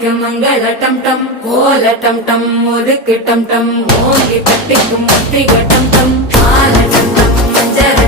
மாலைக்கு மங்கள டம் டம் கோல டம் டம் முறுக்கு டம் டம் மோங்கி தட்டிக்கும் முத்திக டம் டம் மால டம் டம் மஞ்சர